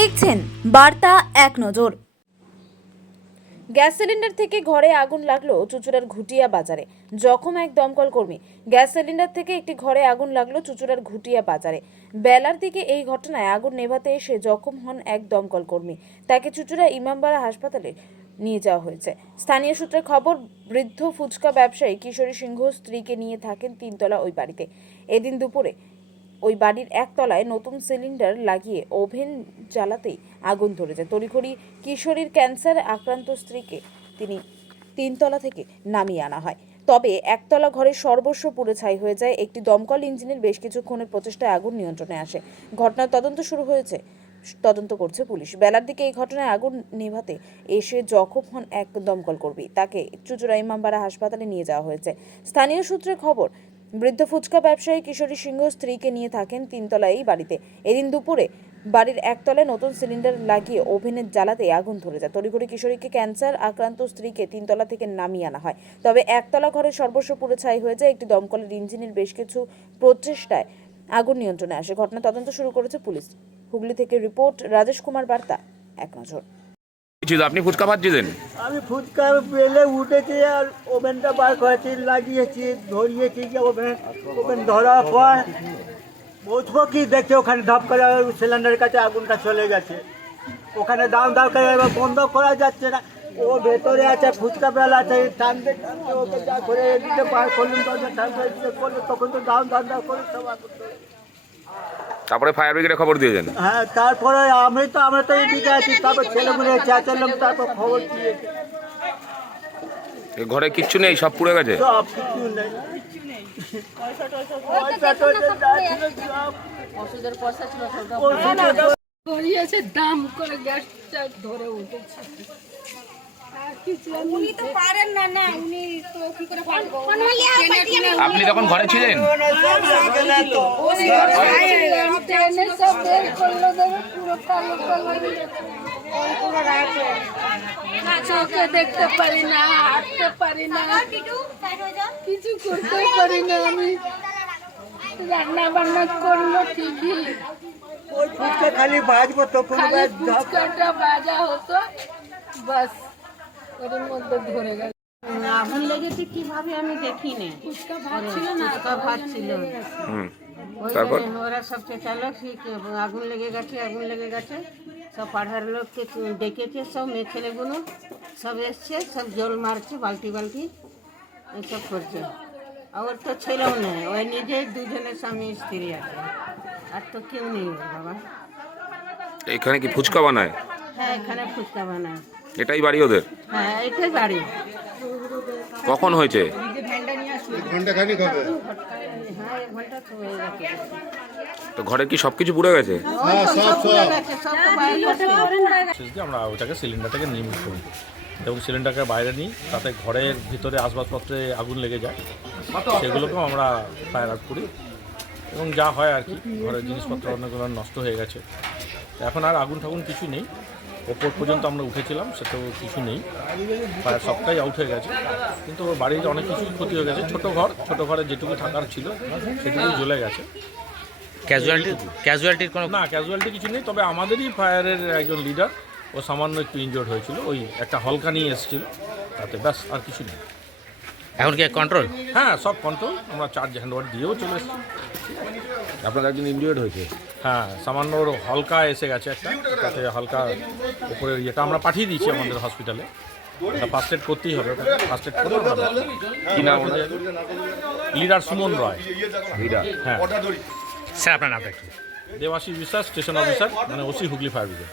দেখছেন বার্তা এক নজর। গ্যাস সিলিন্ডার থেকে ঘরে আগুন লাগলো চুঁচুড়ার ঘুটিয়া বাজারে, জখম এক দমকল কর্মী। গ্যাস সিলিন্ডার থেকে একটি ঘরে আগুন লাগলো চুঁচুড়ার ঘুটিয়া বাজারে। বেলার দিকে এই ঘটনায় আগুন নেভাতে এসে জখম হন এক দমকল কর্মী। তাকে চুঁচুড়া ইমামবাড়া হাসপাতালে নিয়ে যাওয়া হয়েছে। স্থানীয় সূত্রে খবর, বৃদ্ধ ফুচকা ব্যবসায়ী কিশোরী সিংহ স্ত্রীকে নিয়ে থাকেন তিনতলা ওই বাড়িতে। এদিন দুপুরে ওই বাড়ির একতলায় নতুন সিলিন্ডার লাগিয়ে ওভেন জ্বালাতেই আগুন ধরে যায়। তড়িঘড়ি কিশোরীর ক্যান্সার আক্রান্ত স্ত্রীকে তিনি তিনতলা থেকে নামিয়ে আনা হয়। তবে একতলা ঘরের সর্বস্ব পুড়ে ছাই হয়ে যায়। একটি দমকল ইঞ্জিনের বেশ কিছুক্ষণের প্রচেষ্টায় আগুন নিয়ন্ত্রণে আসে। ঘটনার তদন্ত করছে পুলিশ। বেলার দিকে এই ঘটনায় আগুন নেভাতে এসে জখম হন এক দমকল কর্মী। তাকে চুঁচুড়া ইমামবাড়া হাসপাতালে নিয়ে যাওয়া হয়েছে। স্থানীয় সূত্রে খবর, বৃদ্ধ ফুচকা ব্যবসায়ী কিশোরী সিংহ স্ত্রীকে নিয়ে থাকেন তিনতলায় এই বাড়িতে। এদিন দুপুরে বাড়ির একতলায় নতুন সিলিন্ডার লাগিয়ে ওভেনের জ্বালাতে আগুন ধরে যায়। তড়িঘড়ি কিশোরীকে ক্যান্সার আক্রান্ত স্ত্রীকে তিনতলা থেকে নামিয়ে আনা হয়। তবে একতলা ঘরের সর্বস্ব পুড়ে ছাই হয়ে যায়। একটি দমকলের ইঞ্জিনের বেশ কিছু প্রচেষ্টায় আগুন নিয়ন্ত্রণে আসে। ঘটনা তদন্ত শুরু করেছে পুলিশ। হুগলি থেকে রিপোর্ট, রাজেশ কুমার, বার্তা এক নজর। আপনি ফুচকা ভাজছিলেন? আমি ফুচকা পেলে উঠেছি আর ওভেনটা বার করেছি, লাগিয়েছি, ধরিয়েছি। যে ওভেন ধরার পর বুঝবো কি, দেখছি ওখানে ধপ করে সিলিন্ডারের কাছে আগুনটা চলে গেছে। ওখানে দাম করে এবার বন্ধ করা যাচ্ছে না। ও ভেতরে আছে, ফুচকা বেলা আছে, টানতে টানতে ওকে যা করে এদিকে বার করলেন, করলে তখন তো দাম করে সব আগুন চলে। তারপরে ফায়ার ব্রিগেডে খবর দিয়েছেন? হ্যাঁ, তারপরে আমরা তো এদিকে আছি, তারপর ছেলেগুলো চেঁচালাম, তারপর খবর দিয়েছে। ঘরে কিচ্ছু নেই, সব পুড়ে গেছে? সব কিছু নেই। গড়িয়েছে, দাম করে গ্যাসটা ধরে উঠেছে। উনি তো পারেন না, উনি তো কি করে পারবো? আপনি তখন ঘরে ছিলেন? চোখে দেখতে পারি না, হাঁটতে পারি না, কিছু করতে পারি না। আমি রান্না বান্না করলো ঠিকই, ওই ফুচকা খালি বাজবো তখন ফুচকাটা ভাজা হতো, বাস ওর মধ্যে ধরে গেল। আগুন লেগেছে কিভাবে আমি দেখিনি। ফুচকা ভাজছিল না, ফুচকা ভাজছিল। তারপর ওরা সব চেঁচালো, ঠিক আগুন লেগে গেছে। সব পাড়ার লোককে ডেকেছে, সব মেয়ে ছেলেগুলো সব এসছে, সব জল মারছে, বালতি এইসব করছে। আর ওর তো ছেলেও নেই, ওই নিজে দুজনের স্বামী স্ত্রী আছে, আর তো কেউ নেই ওর বাবা। এখানে কি ফুচকা বানায়? হ্যাঁ, এখানে ফুচকা বানায়। এটাই বাড়ি ওদের? হ্যাঁ, এটাই বাড়ি। কখন হয়েছে? ঘন্টাখানিক হবে। হ্যাঁ, 1 ঘন্টা তো হয়ে গেছে। তো ঘরে কি সবকিছু পুড়ে গেছে? সব পুড়ে গেছে, সব তো বাইরে করছে। আমরা ওটাকে সিলিন্ডারটাকে নির্মূল করি এবং সিলিন্ডারকে বাইরে নিই, তাতে ঘরের ভিতরে আসবাবপত্রে আগুন লেগে যায়, সেগুলোকেও আমরা ফায়ার আউট করি এবং যা হয় আর কি, ঘরের জিনিসপত্র অনেকগুলো নষ্ট হয়ে গেছে। এখন আর আগুন ঠাগুন কিছু নেই। ওপর পর্যন্ত আমরা উঠেছিলাম, সেটাও কিছু নেই, প্রায় সবটাই আউট হয়ে গেছে। কিন্তু বাড়ির অনেক কিছুই ক্ষতি হয়ে গেছে। ছোটো ঘরে যেটুকু থাকার ছিল সেটুকুই জ্বলে গেছে। ক্যাজুয়ালিটির কোনো না, ক্যাজুয়ালিটি কিছু নেই। তবে আমাদেরই ফায়ারের একজন লিডার, ও সামান্য একটু ইনজোর্ড হয়েছিল, ওই একটা হলকা নিয়ে এসেছিল, তাতে ব্যাস, আর কিছু নেই। এখন কি কন্ট্রোল? হ্যাঁ, সব কন্ট্রোল। আমরা চার্জ হ্যান্ডওভার দিয়েও চলে এসেছি। আপনার একজন ইনজিওর্ড হয়েছে? হ্যাঁ, সামান্য ওর হালকা এসে গেছে একটা, তাতে হালকা উপরের ইয়েটা আমরা পাঠিয়ে দিয়েছি আমাদের হসপিটালে। ফার্স্ট এড করতেই হবে, ফার্স্ট এড করে। কি নাম? লিডার সুমন রয়। লিডার? হ্যাঁ স্যার আপনার নামটা একটু? দেবাশিস বিশ্বাস, স্টেশন অফিসার, মানে ওসি, হুগলি ফায়ার ব্রিগেড।